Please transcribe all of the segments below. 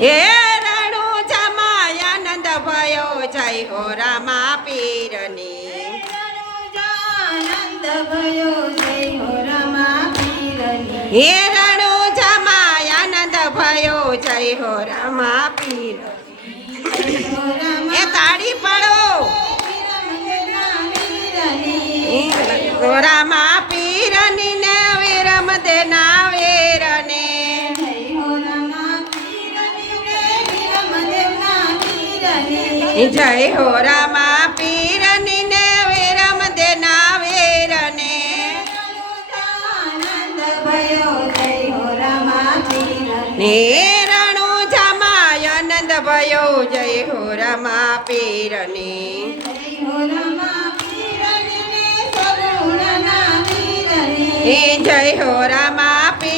હે રણુ જમાય આનંદ ભયો જય હો રામા પીરની હો રણુ જમાય આનંદ ભયો જય હો રામા પીર એ તાળી પડો. રામા જય હો રામા પીરની ને વિરમ દેના વીરને ને રણુ જમાય આનંદ ભયો જય હો રામા પીરની જય હો રામા પીરની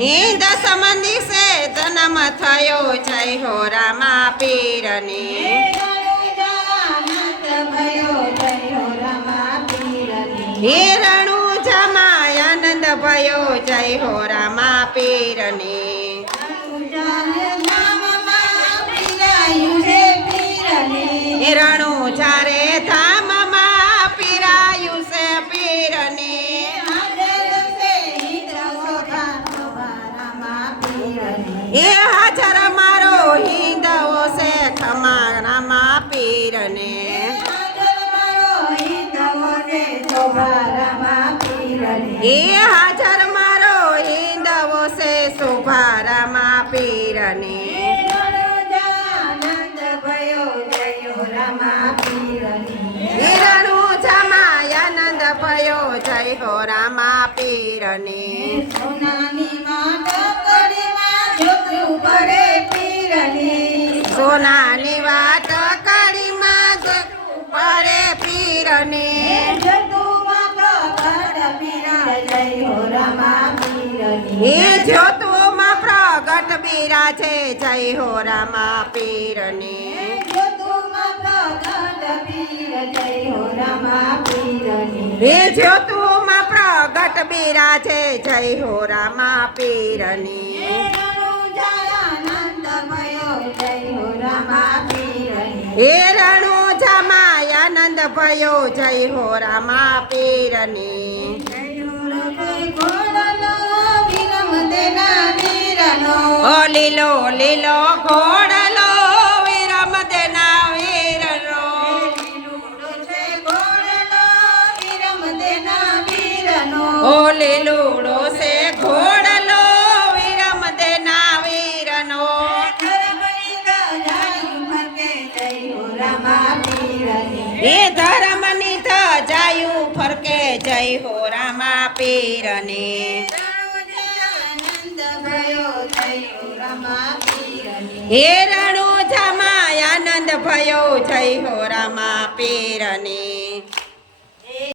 એ દસમ દિવસે જન્મ થયો જય હો રામા પીરની. હો પીરની જમાય આનંદ ભયો જય હો રામા પીરની. એ હાજર મારો હિંદવો છે ખમા રામા પીરને એ હાજર મારો હિંદવો છે શોભા રામા પીરને આનંદ ભયો જયો રમા પીરની હિરણુ જમાય આનંદ ભયો જય હો રામા પીરને સોનાની જય હો જ્યોતુમાં પ્રગટ પ્રગટ પીર જય હો રમા પીરની. હે જ્યોતુમાં પ્રગટ પીરની આનંદ જય હો રમા પીરની. હે ભયો જય હો રામા પીરની. ઓ લીલો લીલો ઘોડલો વિરમ દેના વીરનો. ઓ લીલુડો હે રણુ જમાય આનંદ ભયો જય હો રામા પીરને.